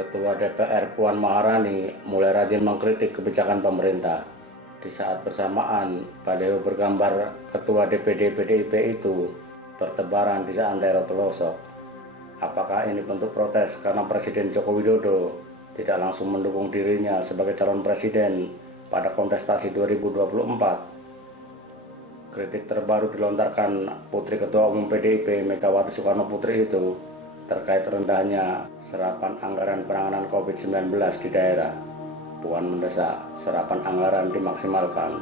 Ketua DPR Puan Maharani mulai rajin mengkritik kebijakan pemerintah. Di saat bersamaan, baliho bergambar Ketua DPD PDIP itu bertebaran di seantero pelosok. Apakah ini bentuk protes karena Presiden Joko Widodo tidak langsung mendukung dirinya sebagai calon presiden pada kontestasi 2024? Kritik terbaru dilontarkan Putri Ketua Umum PDIP Megawati Soekarno Putri itu terkait rendahnya serapan anggaran penanganan COVID-19 di daerah. Puan mendesak serapan anggaran dimaksimalkan,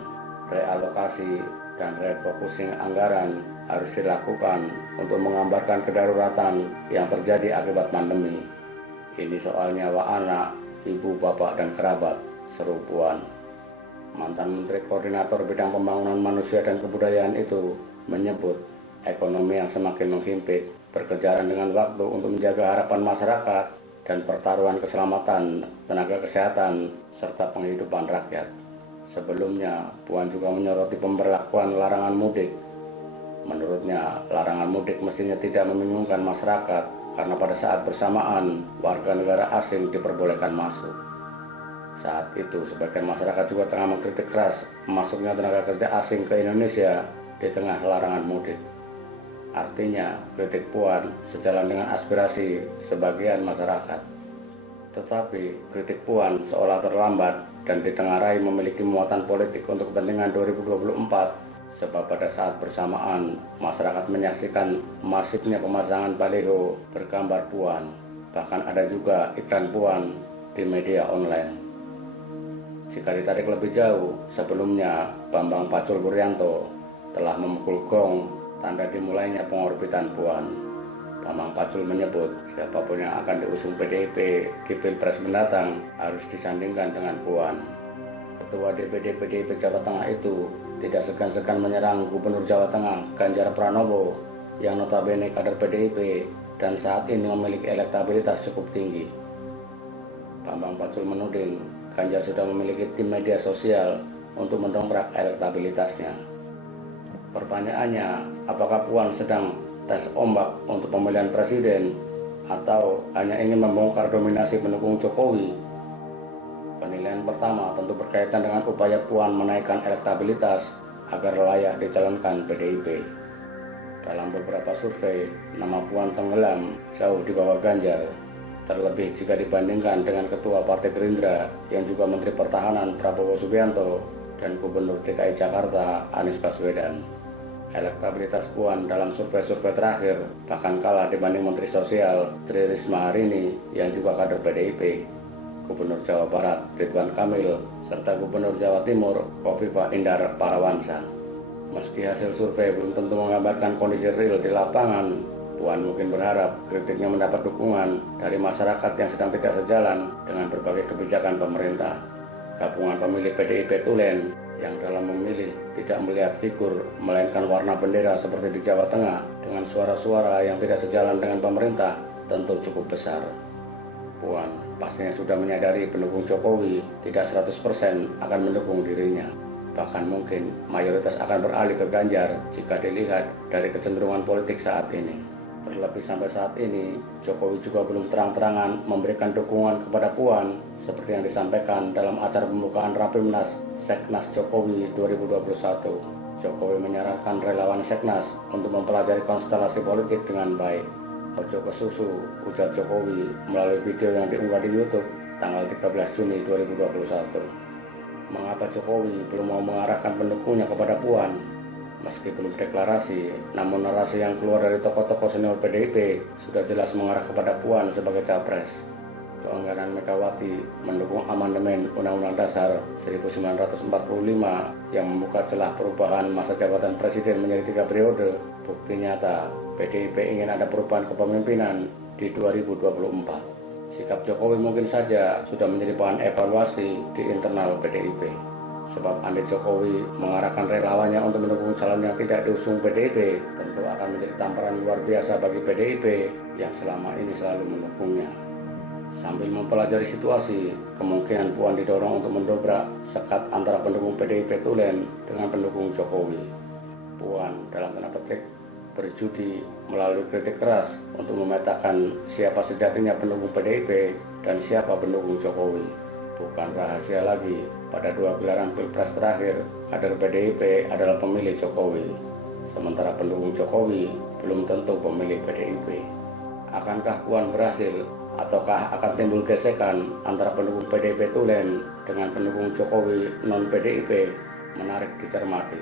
realokasi dan refocusing anggaran harus dilakukan untuk menggambarkan kedaruratan yang terjadi akibat pandemi. Ini soal nyawa anak, ibu, bapak, dan kerabat, seru Puan. Mantan Menteri Koordinator Bidang Pembangunan Manusia dan Kebudayaan itu menyebut ekonomi yang semakin menghimpit, berkejaran dengan waktu untuk menjaga harapan masyarakat dan pertaruhan keselamatan, tenaga kesehatan, serta penghidupan rakyat. Sebelumnya, Puan juga menyoroti pemberlakuan larangan mudik. Menurutnya, larangan mudik mestinya tidak membingungkan masyarakat karena pada saat bersamaan, warga negara asing diperbolehkan masuk. Saat itu, sebagian masyarakat juga tengah mengkritik keras masuknya tenaga kerja asing ke Indonesia di tengah larangan mudik. Artinya, kritik Puan sejalan dengan aspirasi sebagian masyarakat. Tetapi, kritik Puan seolah terlambat dan ditengarai memiliki muatan politik untuk kepentingan 2024, sebab pada saat bersamaan, masyarakat menyaksikan masifnya pemasangan baliho bergambar Puan. Bahkan ada juga iklan Puan di media online. Jika ditarik lebih jauh, sebelumnya Bambang Pacul Buryanto telah memukul gong tanda dimulainya pengorbitan Puan. Bambang Pacul menyebut siapapun yang akan diusung PDIP di Pilpres mendatang harus disandingkan dengan Puan. Ketua DPD PDIP Jawa Tengah itu tidak segan-segan menyerang Gubernur Jawa Tengah Ganjar Pranowo yang notabene kader PDIP dan saat ini memiliki elektabilitas cukup tinggi. Bambang Pacul menuding Ganjar sudah memiliki tim media sosial untuk mendongkrak elektabilitasnya. Pertanyaannya, apakah Puan sedang tes ombak untuk pemilihan presiden atau hanya ingin membongkar dominasi pendukung Jokowi? Penilaian pertama tentu berkaitan dengan upaya Puan menaikkan elektabilitas agar layak dicalonkan PDIP. Dalam beberapa survei, nama Puan tenggelam jauh di bawah Ganjar, terlebih jika dibandingkan dengan Ketua Partai Gerindra yang juga Menteri Pertahanan Prabowo Subianto dan Gubernur DKI Jakarta Anies Baswedan. Elektabilitas Puan dalam survei-survei terakhir bahkan kalah dibanding Menteri Sosial Tri Risma hari ini yang juga kader PDIP, Gubernur Jawa Barat Ridwan Kamil, serta Gubernur Jawa Timur Khofifah Indar Parawansa. Meski hasil survei belum tentu menggambarkan kondisi real di lapangan, Puan mungkin berharap kritiknya mendapat dukungan dari masyarakat yang sedang tidak sejalan dengan berbagai kebijakan pemerintah. Gabungan pemilih PDIP Tulen yang dalam memilih tidak melihat figur melainkan warna bendera seperti di Jawa Tengah dengan suara-suara yang tidak sejalan dengan pemerintah tentu cukup besar. Puan pastinya sudah menyadari pendukung Jokowi tidak 100% akan mendukung dirinya. Bahkan mungkin mayoritas akan beralih ke Ganjar jika dilihat dari kecenderungan politik saat ini. Terlebih sampai saat ini, Jokowi juga belum terang-terangan memberikan dukungan kepada Puan seperti yang disampaikan dalam acara pembukaan Rapimnas Seknas Jokowi 2021. Jokowi menyarankan relawan Seknas untuk mempelajari konstelasi politik dengan baik. Ojo ke susu, ujar Jokowi melalui video yang diunggah di YouTube tanggal 13 Juni 2021. Mengapa Jokowi belum mau mengarahkan pendukungnya kepada Puan? Meski belum deklarasi, namun narasi yang keluar dari tokoh-tokoh senior PDIP sudah jelas mengarah kepada Puan sebagai capres. Keengganan Megawati mendukung amandemen Undang-Undang Dasar 1945 yang membuka celah perubahan masa jabatan presiden menjadi 3 periode, bukti nyata PDIP ingin ada perubahan kepemimpinan di 2024. Sikap Jokowi mungkin saja sudah menjadi bahan evaluasi di internal PDIP. Sebab andai Jokowi mengarahkan relawannya untuk mendukung calon yang tidak diusung PDIP, tentu akan menjadi tamparan luar biasa bagi PDIP yang selama ini selalu mendukungnya. Sambil mempelajari situasi, kemungkinan Puan didorong untuk mendobrak sekat antara pendukung PDIP Tulen dengan pendukung Jokowi. Puan dalam tanda petik berjudi melalui kritik keras untuk memetakan siapa sejatinya pendukung PDIP dan siapa pendukung Jokowi. Bukan rahasia lagi, pada 2 gelaran Pilpres terakhir, kader PDIP adalah pemilih Jokowi, sementara pendukung Jokowi belum tentu pemilih PDIP. Akankah Puan berhasil, ataukah akan timbul gesekan antara pendukung PDIP tulen dengan pendukung Jokowi non-PDIP? Menarik dicermati.